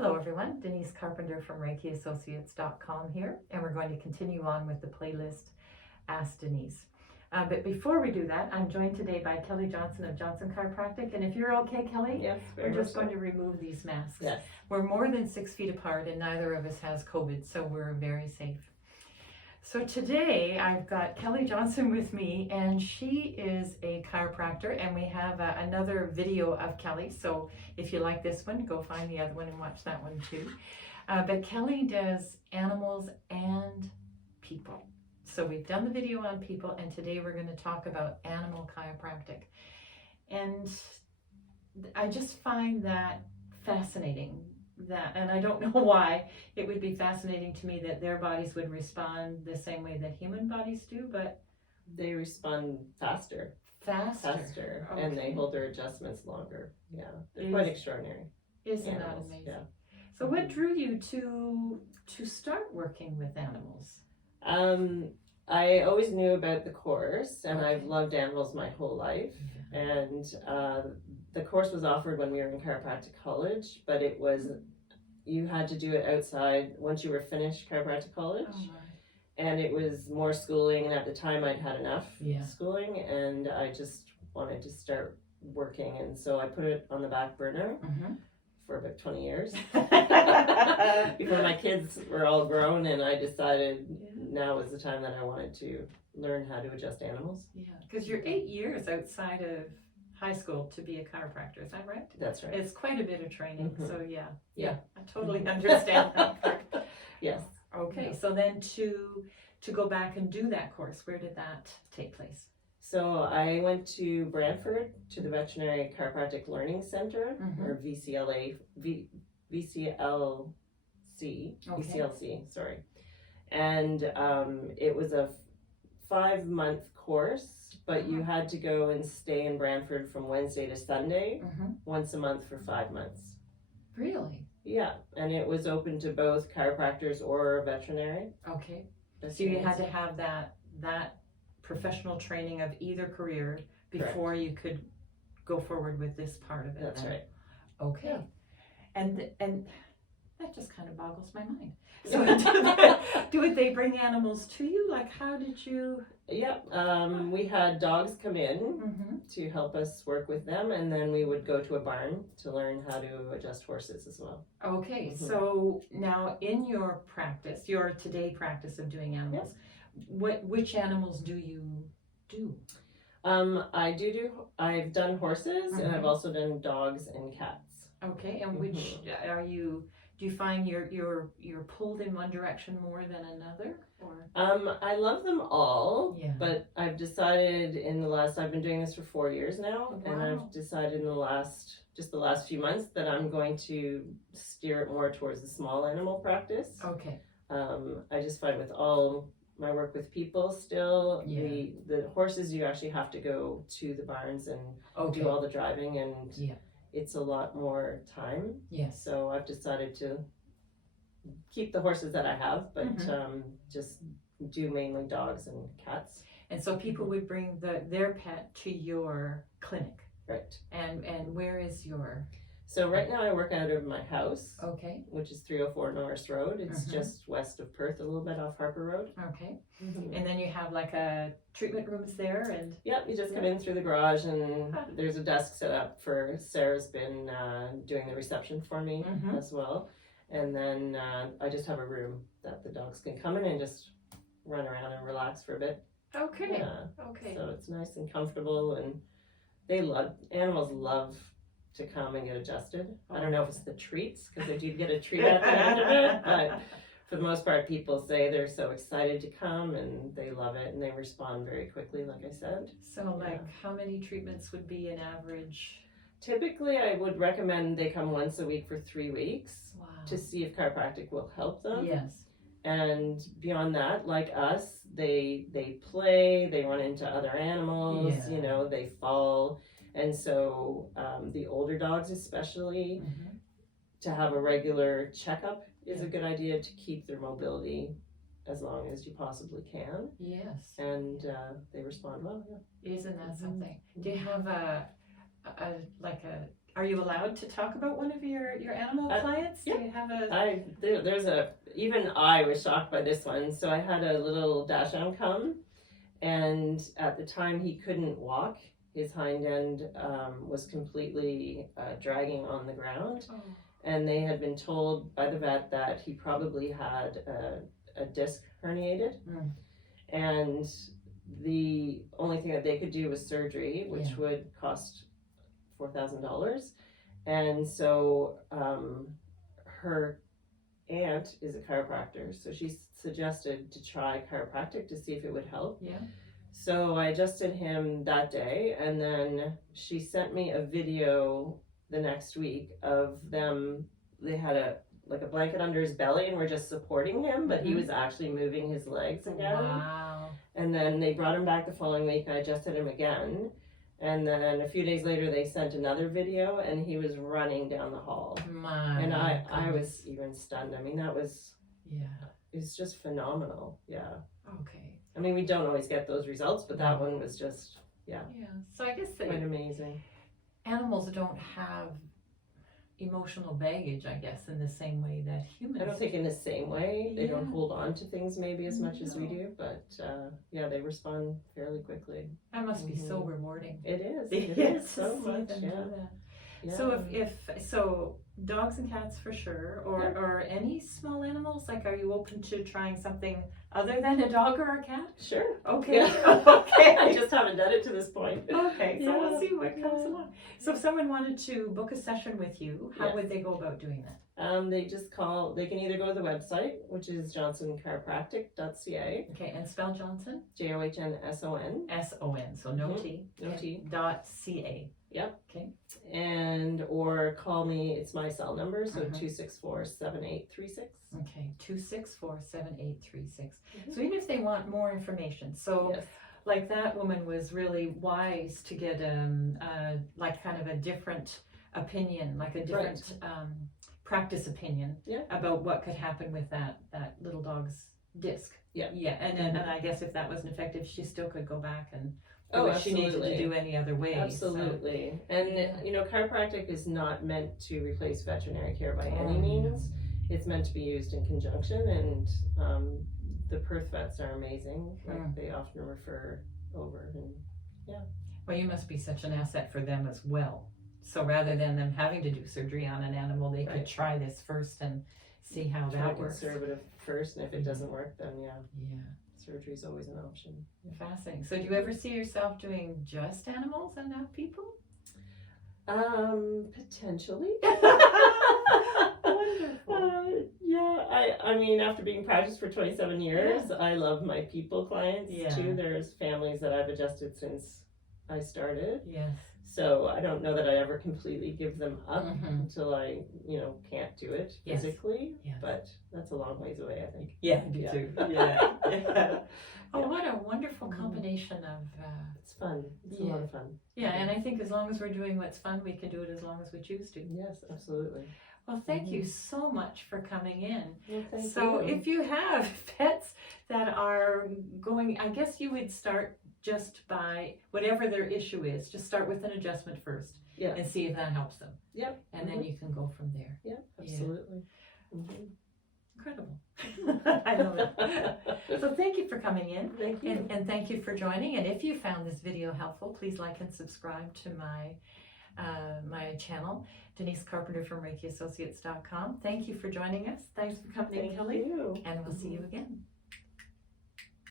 Hello everyone, Denise Carpenter from ReikiAssociates.com here, and we're going to continue on with the playlist Ask Denise. But before we do that, I'm joined today by Kelly Johnson of Johnson Chiropractic, and if you're okay, Kelly, yes, we're just going to remove these masks. Yes. We're more than 6 feet apart and neither of us has COVID, so we're very safe. So today I've got Kelly Johnson with me, and she is a chiropractor, and we have another video of Kelly. So if you like this one, go find the other one and watch that one too. But Kelly does animals and people. So we've done the video on people, and today we're going to talk about animal chiropractic. And I just find that fascinating. And I don't know why it would be fascinating to me that their bodies would respond the same way that human bodies do, but they respond faster, okay. And they hold their adjustments longer. Yeah, they're quite extraordinary. Isn't animals. That amazing? Yeah. So what drew you to start working with animals? I always knew about the course, and I've loved animals my whole life. Yeah. And the course was offered when we were in chiropractic college, but you had to do it outside once you were finished chiropractic college. Oh, right. And it was more schooling, and at the time I'd had enough schooling, and I just wanted to start working, and so I put it on the back burner for about 20 years before my kids were all grown, and I decided now was the time that I wanted to learn how to adjust animals. Yeah, because you're 8 years outside of high school to be a chiropractor, is that right? That's right. It's quite a bit of training, so yeah, I totally understand that part. Yes. Okay, so then to go back and do that course, where did that take place? So I went to Brantford to the Veterinary Chiropractic Learning Center, or VCLC, sorry. And it was a 5-month course, but you had to go and stay in Brantford from Wednesday to Sunday, once a month for 5 months. Really? Yeah, and it was open to both chiropractors or veterinary. Okay. So you had to have that professional training of either career before you could go forward with this part of it. That's right. Okay. Yeah. And that just kind of boggles my mind. So do they bring animals to you? Like, how did you? Yeah, we had dogs come in to help us work with them, and then we would go to a barn to learn how to adjust horses as well. Okay, so now in your practice, your today practice of doing animals, which animals do you do? I've done horses, and I've also done dogs and cats. Okay, and which do you find you're pulled in one direction more than another? Or? I love them all, but I've decided I've been doing this for 4 years now, and I've decided in the last few months that I'm going to steer it more towards the small animal practice. Okay. I just find with all my work with people still, the horses, you actually have to go to the barns and do all the driving, and it's a lot more time. Yes. So I've decided to keep the horses that I have, but just do mainly dogs and cats. And so people would bring their pet to your clinic. Right. And where is your? So right now I work out of my house. Okay. Which is 304 Norris Road. It's just west of Perth, a little bit off Harper Road. Okay. And then you have like a treatment rooms there, and you just come in through the garage, and there's a desk set up for Sarah's been doing the reception for me as well. And then I just have a room that the dogs can come in and just run around and relax for a bit. Okay. Okay. So it's nice and comfortable, and animals love to come and get adjusted. I don't know if it's the treats, because they do get a treat at the end of it, but for the most part, people say they're so excited to come, and they love it, and they respond very quickly, like I said. So how many treatments would be an average? Typically, I would recommend they come once a week for 3 weeks to see if chiropractic will help them. Yes. And beyond that, like us, they play, they run into other animals, they fall. And so the older dogs especially, to have a regular checkup is a good idea to keep their mobility as long as you possibly can. Yes. And they respond well, Isn't that something? Do you have a are you allowed to talk about one of your animal clients? Yeah. Do you have a... Even I was shocked by this one. So I had a little Dachshund come, and at the time he couldn't walk. His hind end was completely dragging on the ground. Oh. And they had been told by the vet that he probably had a disc herniated. Mm. And the only thing that they could do was surgery, which would cost $4,000. And so her aunt is a chiropractor, so she suggested to try chiropractic to see if it would help. Yeah. So I adjusted him that day, and then she sent me a video the next week of them. They had a blanket under his belly and were just supporting him, but he was actually moving his legs again. Wow. And then they brought him back the following week. I adjusted him again. And then a few days later, they sent another video, and he was running down the hall. And I was even stunned. I mean, that was, it's just phenomenal. Yeah. Okay. I mean, we don't always get those results, but that one was just, Yeah. So I guess quite amazing. Animals don't have emotional baggage, I guess, in the same way that humans. I don't think in the same way. They don't hold on to things maybe as much as we do, but they respond fairly quickly. That must be so rewarding. It is. It is so much. Yeah. So so dogs and cats for sure, or any small animals, like, are you open to trying something other than a dog or a cat? Sure. Okay. Okay. I just haven't done it to this point. Okay. So we'll see what comes along. So if someone wanted to book a session with you, how would they go about doing that? They just call. They can either go to the website, which is johnsonchiropractic.ca. Okay, and spell Johnson. JOHNSON. SON. So no T. No T. .ca. Yep. Okay. And or call me. It's my cell number. So 264-7836. Okay. 264-7836. So even if they want more information, so. Yes. Like that woman was really wise to get like kind of a different opinion, like a different practice opinion about what could happen with that little dog's disc. Yeah. And I guess if that wasn't effective, she still could go back and do what she needed to do any other way. Absolutely. So. And chiropractic is not meant to replace veterinary care by any means. It's meant to be used in conjunction, and the Perth vets are amazing. Like they often refer over, and Well, you must be such an asset for them as well. So rather than them having to do surgery on an animal, they could try this first and see how that works. Conservative first, and if it doesn't work, then surgery is always an option. Fascinating. So do you ever see yourself doing just animals and not people? Potentially. I mean, after being practiced for 27 years, I love my people clients too. There's families that I've adjusted since I started. Yes. So I don't know that I ever completely give them up until I, can't do it physically. Yes. But that's a long ways away, I think. Yeah, I do too. Yeah. Oh, what a wonderful combination of... It's fun. It's a lot of fun. Yeah, and I think as long as we're doing what's fun, we can do it as long as we choose to. Yes, absolutely. Well, thank you so much for coming in. Well, thank you. So if you have pets that are going, I guess you would start just by whatever their issue is, just start with an adjustment first and see if that helps them. Yep. And then you can go from there. Yep, absolutely. Incredible. I love it. So thank you for coming in. Thank you. And thank you for joining. And if you found this video helpful, please like and subscribe to my channel, Denise Carpenter from ReikiAssociates.com. Thank you for joining us. Thanks for coming in, Kelly. Thank you. And we'll see you again.